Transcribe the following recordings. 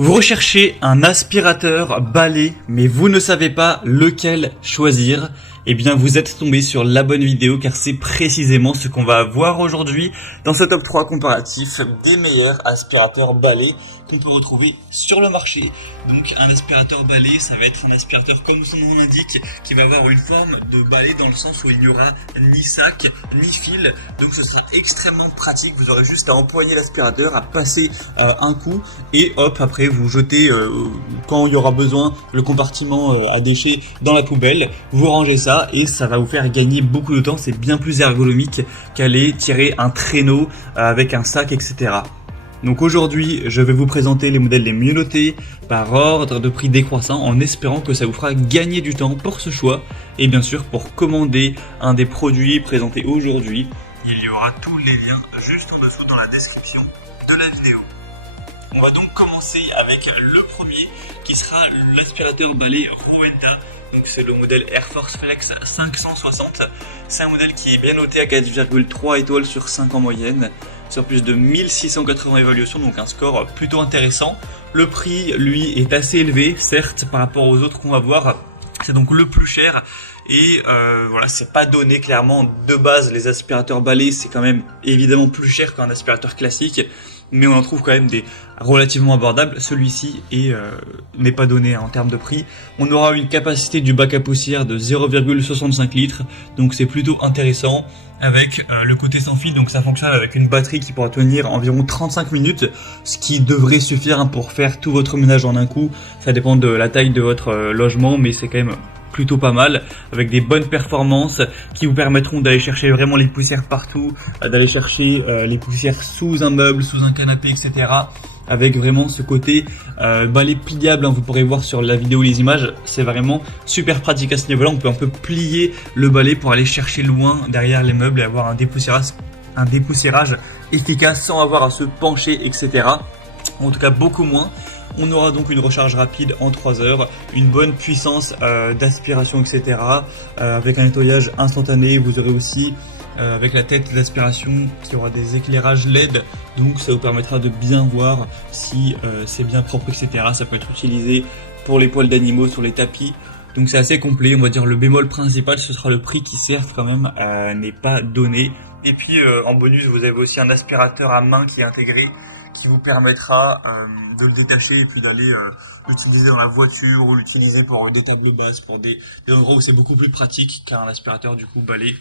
Vous recherchez un aspirateur balai, mais vous ne savez pas lequel choisir. Eh bien, vous êtes tombé sur la bonne vidéo car c'est précisément ce qu'on va voir aujourd'hui dans ce top 3 comparatif des meilleurs aspirateurs balai qu'on peut retrouver sur le marché. Donc, un aspirateur balai, ça va être un aspirateur comme son nom l'indique, qui va avoir une forme de balai dans le sens où il n'y aura ni sac, ni fil. Donc, ce sera extrêmement pratique. Vous aurez juste à empoigner l'aspirateur, à passer un coup et hop, après vous jetez quand il y aura besoin le compartiment à déchets dans la poubelle. Vous rangez ça et ça va vous faire gagner beaucoup de temps. C'est bien plus ergonomique qu'aller tirer un traîneau avec un sac, etc. Donc aujourd'hui, je vais vous présenter les modèles les mieux notés par ordre de prix décroissant en espérant que ça vous fera gagner du temps pour ce choix. Et bien sûr, pour commander un des produits présentés aujourd'hui, il y aura tous les liens juste en dessous dans la description de la vidéo. On va donc commencer avec le premier qui sera l'aspirateur balai Rowenta. Donc c'est le modèle Air Force Flex 560. C'est un modèle qui est bien noté à 4,3 étoiles sur 5 en moyenne, sur plus de 1680 évaluations, donc un score plutôt intéressant. Le prix, lui, est assez élevé, certes, par rapport aux autres qu'on va voir. C'est donc le plus cher et voilà, c'est pas donné clairement de base. Les aspirateurs balais, c'est quand même évidemment plus cher qu'un aspirateur classique, mais on en trouve quand même des relativement abordables. Celui-ci n'est pas donné en termes de prix. On aura une capacité du bac à poussière de 0,65 litres, donc c'est plutôt intéressant. Avec le côté sans fil, donc ça fonctionne avec une batterie qui pourra tenir environ 35 minutes, ce qui devrait suffire pour faire tout votre ménage en un coup. Ça dépend de la taille de votre logement, mais c'est quand même plutôt pas mal, avec des bonnes performances qui vous permettront d'aller chercher vraiment les poussières partout, d'aller chercher les poussières sous un meuble, sous un canapé, etc. Avec vraiment ce côté balai pliable, hein, vous pourrez voir sur la vidéo les images, c'est vraiment super pratique à ce niveau-là. On peut un peu plier le balai pour aller chercher loin derrière les meubles et avoir un dépoussiérage efficace sans avoir à se pencher, etc. En tout cas beaucoup moins. On aura donc une recharge rapide en 3 heures, une bonne puissance d'aspiration, etc. Avec un nettoyage instantané. Vous aurez aussi avec la tête d'aspiration qui aura des éclairages LED, donc ça vous permettra de bien voir si c'est bien propre, etc. Ça peut être utilisé pour les poils d'animaux sur les tapis, donc c'est assez complet. On va dire le bémol principal, ce sera le prix qui certes quand même n'est pas donné. Et puis en bonus, vous avez aussi un aspirateur à main qui est intégré, qui vous permettra de le détacher et puis d'aller l'utiliser dans la voiture ou l'utiliser pour des tables basses, pour des endroits où c'est beaucoup plus pratique qu'un aspirateur du coup balai.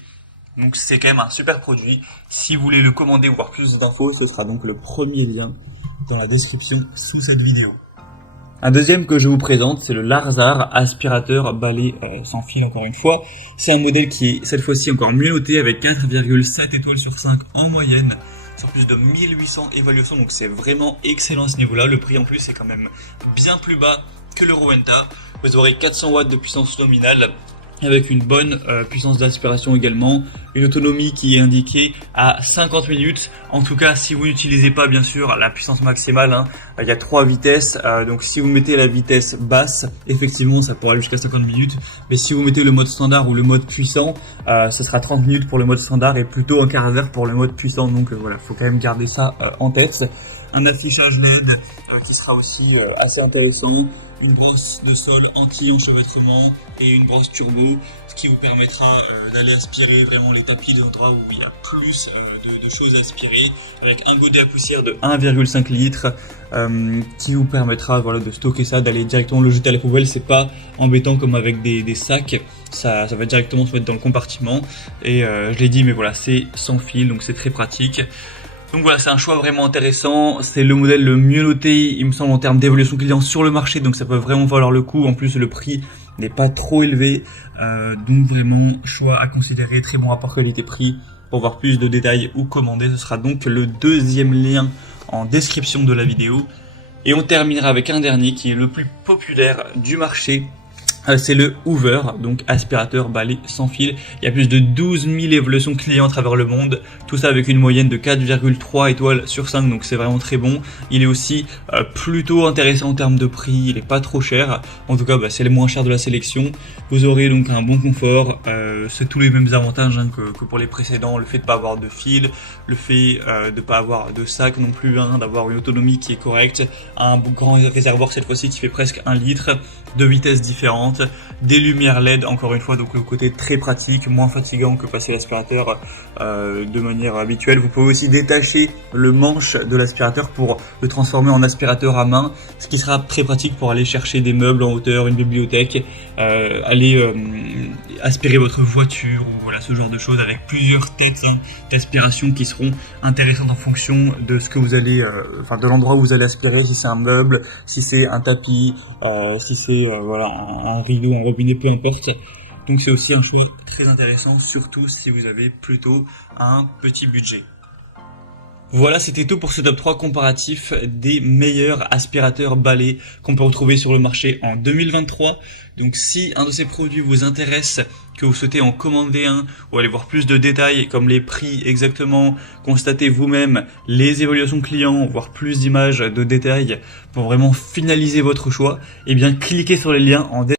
Donc c'est quand même un super produit. Si vous voulez le commander ou voir plus d'infos, ce sera donc le premier lien dans la description sous cette vidéo. Un deuxième que je vous présente, c'est le Larzar aspirateur balai sans fil encore une fois. C'est un modèle qui est cette fois-ci encore mieux noté avec 4,7 étoiles sur 5 en moyenne, sur plus de 1800 évaluations, donc c'est vraiment excellent à ce niveau-là. Le prix en plus est quand même bien plus bas que le Rowenta. Vous aurez 400 watts de puissance nominale, avec une bonne puissance d'aspiration également, une autonomie qui est indiquée à 50 minutes. En tout cas, si vous n'utilisez pas bien sûr la puissance maximale, hein, il y a 3 vitesses, donc si vous mettez la vitesse basse, effectivement ça pourra aller jusqu'à 50 minutes, mais si vous mettez le mode standard ou le mode puissant, ce sera 30 minutes pour le mode standard et plutôt un quart d'heure pour le mode puissant, donc voilà, faut quand même garder ça en tête. Un affichage LED qui sera aussi assez intéressant, une brosse de sol anti-enchevêtrement et une brosse turbo, ce qui vous permettra d'aller aspirer vraiment les tapis, les endroits où il y a plus de choses à aspirer, avec un godet à poussière de 1,5 litres qui vous permettra voilà, de stocker ça, d'aller directement le jeter à la poubelle. C'est pas embêtant comme avec des sacs, ça va directement se mettre dans le compartiment et je l'ai dit, mais voilà, c'est sans fil, donc c'est très pratique. Donc voilà, c'est un choix vraiment intéressant, c'est le modèle le mieux noté, il me semble, en termes d'évolution client sur le marché, donc ça peut vraiment valoir le coup. En plus, le prix n'est pas trop élevé, donc vraiment, choix à considérer, très bon rapport qualité-prix. Pour voir plus de détails ou commander, ce sera donc le deuxième lien en description de la vidéo. Et on terminera avec un dernier qui est le plus populaire du marché, C'est le Hoover, donc aspirateur balai sans fil. Il y a plus de 12 000 évaluations clients à travers le monde. Tout ça avec une moyenne de 4,3 étoiles sur 5, donc c'est vraiment très bon. Il est aussi plutôt intéressant en termes de prix, il n'est pas trop cher. En tout cas, c'est le moins cher de la sélection. Vous aurez donc un bon confort. C'est tous les mêmes avantages que pour les précédents. Le fait de ne pas avoir de fil, le fait de ne pas avoir de sac non plus, d'avoir une autonomie qui est correcte. Un grand réservoir cette fois-ci qui fait presque 1 litre, de vitesses différentes. Des lumières LED encore une fois, donc le côté très pratique, moins fatigant que passer l'aspirateur de manière habituelle. Vous pouvez aussi détacher le manche de l'aspirateur pour le transformer en aspirateur à main, ce qui sera très pratique pour aller chercher des meubles en hauteur, une bibliothèque, aller aspirer votre voiture ou voilà ce genre de choses, avec plusieurs têtes d'aspiration qui seront intéressantes en fonction de ce que vous allez, de l'endroit où vous allez aspirer, si c'est un meuble, si c'est un tapis, si c'est un rideau, un robinet, peu importe. Donc c'est aussi un choix très intéressant, surtout si vous avez plutôt un petit budget. Voilà, c'était tout pour ce top 3 comparatif des meilleurs aspirateurs balais qu'on peut retrouver sur le marché en 2023. Donc si un de ces produits vous intéresse, que vous souhaitez en commander un ou aller voir plus de détails comme les prix exactement, constater vous-même les évaluations clients, voir plus d'images de détails pour vraiment finaliser votre choix, eh bien cliquez sur les liens en description